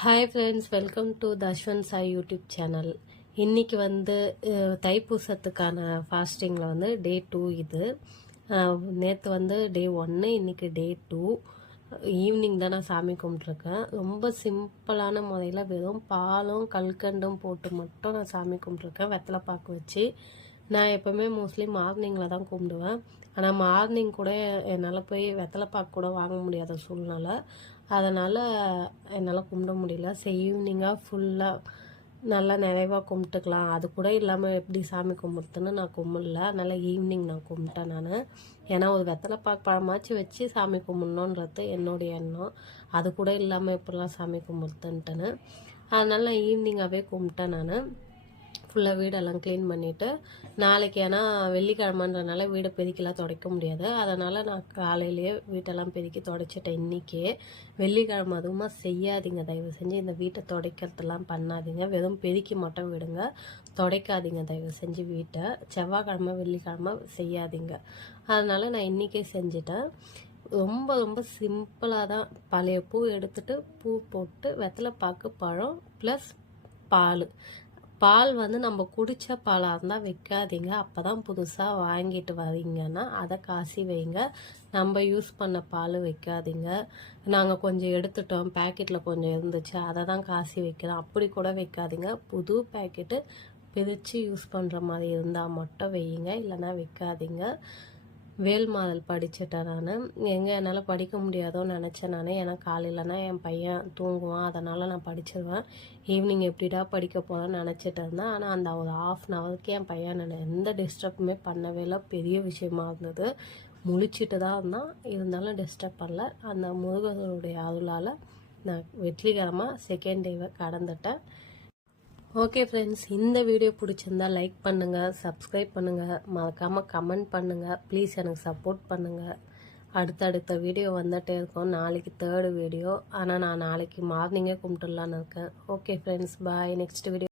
Hi friends, welcome to Dashwanth Sai YouTube channel. இன்றைக்கி வந்து தைப்பூசத்துக்கான ஃபாஸ்டிங்கில் வந்து டே 2 இது. நேற்று வந்து டே 1, இன்றைக்கி டே 2. ஈவினிங் தான் நான் சாமி கும்பிட்ருக்கேன். ரொம்ப சிம்பிளான முறையில் வெறும் பாலும் கல்கண்டும் போட்டு மட்டும் நான் சாமி கும்பிட்ருக்கேன், வெத்தலை பாக்கு வச்சு. நான் எப்போவுமே மோஸ்ட்லி மார்னிங்கில் தான் கும்பிடுவேன். ஆனால் மார்னிங் கூட என்னால் போய் வெத்தலை பாக்கு கூட வாங்க முடியாத சூழ்நிலை. அதனால் என்னால் கும்பிட முடியல. சரி, ஈவினிங்காக ஃபுல்லாக நல்லா நிறைவாக கும்பிட்டுக்கலாம், அது கூட இல்லாமல் எப்படி சாமி கும்பிட்றதுன்னு நான் கும்பிடல. அதனால் ஈவினிங் நான் கும்பிட்டேன் நான். ஏன்னா ஒரு வெத்தலை பாக்கு பழமாச்சு வச்சு சாமி கும்பிட்ணுன்றது என்னுடைய எண்ணம். அது கூட இல்லாமல் எப்படிலாம் சாமி கும்பிட்றதுன்ட்டுன்னு அதனால் நான் ஈவினிங்காகவே கும்பிட்டேன் நான். ஃபுல்லாக வீடெல்லாம் க்ளீன் பண்ணிவிட்டு, நாளைக்கு ஏன்னா வெள்ளிக்கிழமைன்றனால வீடை பெருக்கிலாம் துடைக்க முடியாது. அதனால் நான் காலையிலேயே வீட்டெல்லாம் பெருக்கி துடைச்சிட்டேன் இன்றைக்கே. வெள்ளிக்கிழமை அதுவுமா செய்யாதீங்க, தயவு செஞ்சு இந்த வீட்டை துடைக்கிறதெல்லாம் பண்ணாதீங்க. வெறும் பெருக்கி மட்டும் விடுங்க, துடைக்காதீங்க தயவு செஞ்சு வீட்டை. செவ்வாய்க்கிழமை வெள்ளிக்கிழமை செய்யாதீங்க. அதனால் நான் இன்றைக்கே செஞ்சிட்டேன். ரொம்ப ரொம்ப சிம்பிளாக தான். பழைய பூ எடுத்துகிட்டு பூ போட்டு வெத்தலை பாக்கு பழம் ப்ளஸ் பால் வந்து நம்ம குடித்த பாலாக இருந்தால் வைக்காதீங்க. அப்போ தான் புதுசாக வாங்கிட்டு வரீங்கன்னா அதை காசி வைங்க. நம்ம யூஸ் பண்ண பால் வைக்காதீங்க. நாங்கள் கொஞ்சம் எடுத்துட்டோம், பேக்கெட்டில் கொஞ்சம் இருந்துச்சு, அதை தான் காசி வைக்கிறோம், அப்படி கூட வைக்காதீங்க. புது பேக்கெட்டு பிரித்து யூஸ் பண்ணுற மாதிரி இருந்தால் மட்டும் வையுங்க, இல்லைன்னா வைக்காதீங்க. வேல்மாதல் படிச்சுட்டேன் நான். எங்கே என்னால் படிக்க முடியாதோன்னு நினச்சேன் நான். ஏன்னா காலையிலனா என் பையன் தூங்குவான், அதனால் நான் படிச்சிருவேன். ஈவினிங் எப்படிடா படிக்க போகிறேன்னு நினச்சிட்டு இருந்தேன். ஆனால் அந்த ஒரு 1/2 ஹவருக்கு என் பையன் நான் எந்த டிஸ்டர்புமே பண்ணவே இல்லை. பெரிய விஷயமா இருந்தது. முழிச்சிட்டு தான் இருந்தான், இருந்தாலும் டிஸ்டர்ப் பண்ணல. அந்த முருகனுடைய அருளால் நான் வெற்றிகரமாக செகண்ட் டேவை கடந்துட்டேன். ஓகே ஃப்ரெண்ட்ஸ், இந்த வீடியோ பிடிச்சிருந்தா லைக் பண்ணுங்கள், சப்ஸ்கிரைப் பண்ணுங்கள், மறக்காமல் கமெண்ட் பண்ணுங்கள். ப்ளீஸ் எனக்கு சப்போர்ட் பண்ணுங்கள். அடுத்தடுத்த வீடியோ வந்துகிட்டே இருக்கும். நாளைக்கு 3rd வீடியோ, ஆனால் நான் நாளைக்கு மார்னிங்கே கும்பிட்டுலான்னு இருக்கேன். Okay friends, bye. Next video